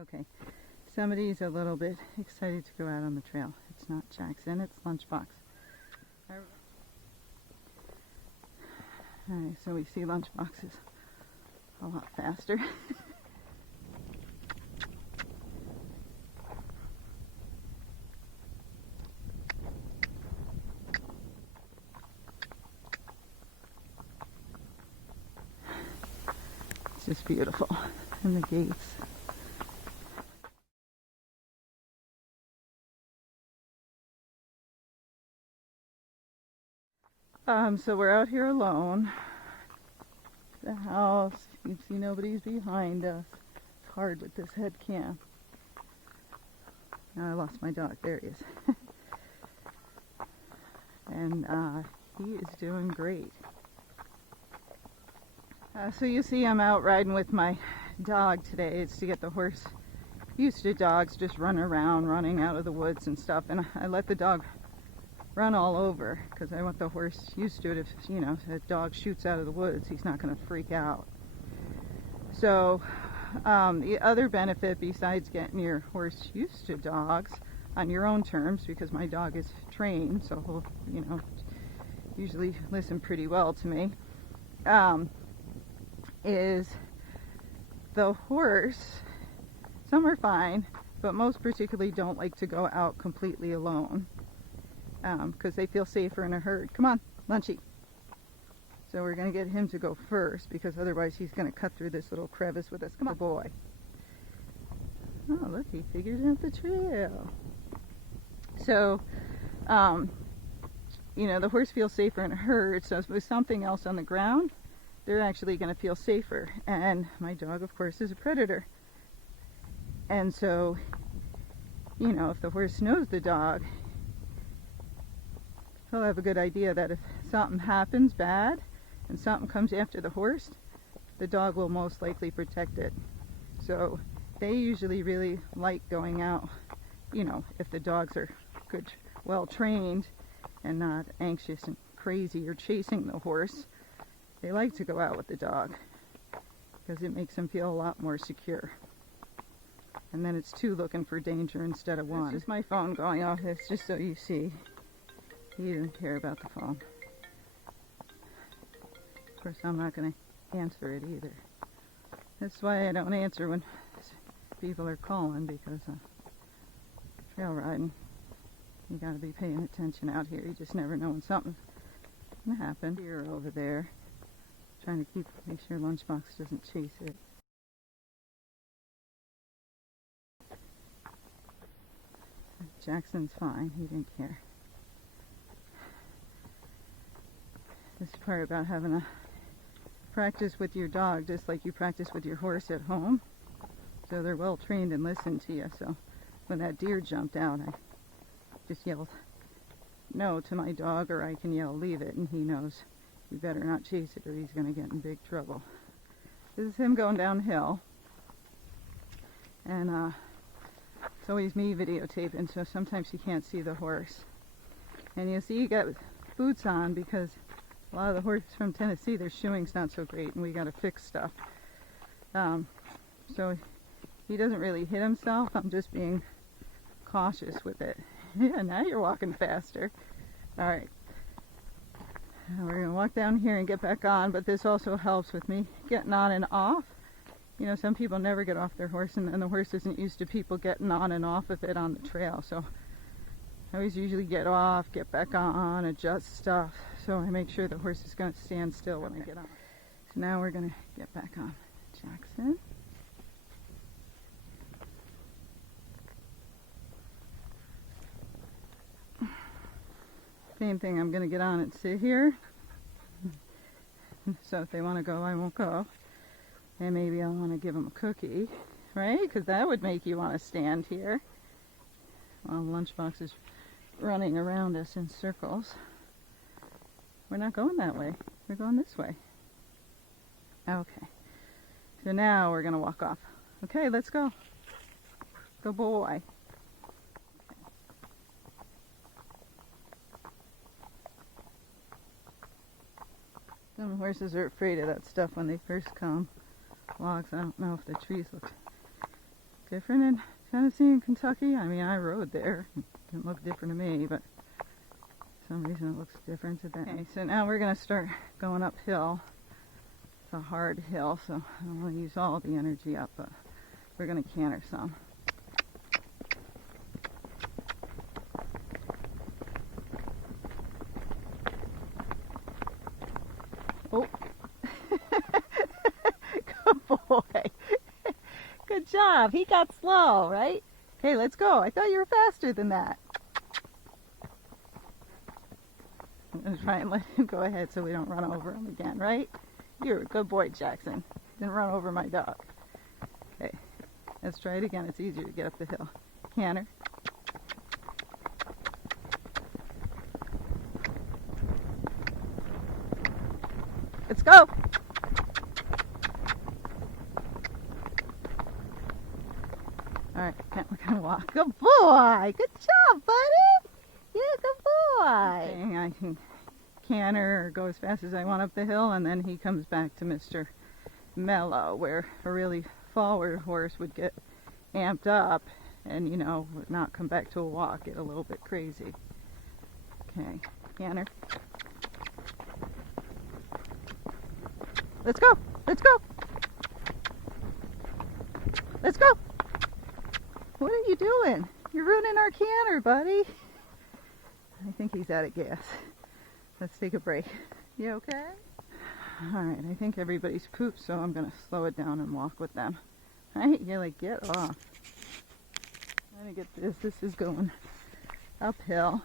Okay, somebody's a little bit excited to go out on the trail. It's not Jackson, it's Lunchbox. Alright, so we see Lunchboxes a lot faster. It's just beautiful. And the gates. So we're out here alone. The house, you can see nobody's behind us. It's hard with this head cam. Now I lost my dog. There he is. And he is doing great. So you see I'm out riding with my dog today. It's to get the horse used to dogs just running around, running out of the woods and stuff. And I let the dog run all over because I want the horse used to it. If, you know, a dog shoots out of the woods, he's not going to freak out. So the other benefit besides getting your horse used to dogs on your own terms, because my dog is trained, so he'll, you know, usually listen pretty well to me, is the horse, some are fine, but most particularly don't like to go out completely alone. Because they feel safer in a herd. Come on, Lunchy. So we're going to get him to go first, because otherwise he's going to cut through this little crevice with us. Come on, boy. Oh, look, he figured out the trail. So, you know, the horse feels safer in a herd, so with something else on the ground, they're actually going to feel safer. And my dog, of course, is a predator. And so, you know, if the horse knows the dog, he'll have a good idea that if something happens bad and something comes after the horse, the dog will most likely protect it. So they usually really like going out, you know, if the dogs are good, well trained and not anxious and crazy or chasing the horse. They like to go out with the dog because it makes them feel a lot more secure. And then it's two looking for danger instead of one. It's just my phone going off. It's just so you see. He didn't care about the phone. Of course, I'm not going to answer it either. That's why I don't answer when people are calling, because trail riding, you got to be paying attention out here. You just never know when something's going to happen. Deer over there, trying to make sure Lunchbox doesn't chase it. Jackson's fine. He didn't care. This part about having to practice with your dog just like you practice with your horse at home, so they're well trained and listen to you. So when that deer jumped out, I just yelled no to my dog, or I can yell leave it, and he knows you better not chase it or he's going to get in big trouble. This is him going downhill, and it's always me videotaping, so sometimes you can't see the horse. And you see you got boots on because a lot of the horses from Tennessee, their shoeing's not so great, and we got to fix stuff. So he doesn't really hit himself. I'm just being cautious with it. Yeah, now you're walking faster. All right. We're going to walk down here and get back on, but this also helps with me getting on and off. You know, some people never get off their horse, and the horse isn't used to people getting on and off of it on the trail. So I always usually get off, get back on, adjust stuff, so I make sure the horse is going to stand still when I get on. So now we're going to get back on. Jackson. Same thing, I'm going to get on and sit here. So if they want to go, I won't go. And maybe I'll want to give them a cookie, right? Because that would make you want to stand here while Lunchbox is running around us in circles. We're not going that way. We're going this way. Okay. So now we're going to walk off. Okay, let's go. Good boy. Some horses are afraid of that stuff when they first come. Logs, I don't know if the trees look different in Tennessee and Kentucky? I mean, I rode there. It didn't look different to me, but for some reason it looks different to them. Okay, so now we're going to start going uphill. It's a hard hill, so I don't want to use all the energy up, but we're going to canter some. Oh. Good boy. Good job. He got slow, right? Hey, let's go. I thought you were faster than that. I'm going to try and let him go ahead so we don't run over him again, right? You're a good boy, Jackson. Didn't run over my dog. Okay, let's try it again. It's easier to get up the hill. Canter. Let's go. Alright, now we're going to walk. Good boy! Good job, buddy! Yeah, good boy! Okay, I can canter or go as fast as I want up the hill, and then he comes back to Mr. Mellow, where a really forward horse would get amped up and, you know, would not come back to a walk, get a little bit crazy. Okay, canter. Let's go! Let's go! Let's go! What are you doing? You're ruining our canter, buddy. I think he's out of gas. Let's take a break. You okay? Alright, I think everybody's pooped, so I'm going to slow it down and walk with them. Right? You're like, get off. Let me get this. This is going uphill.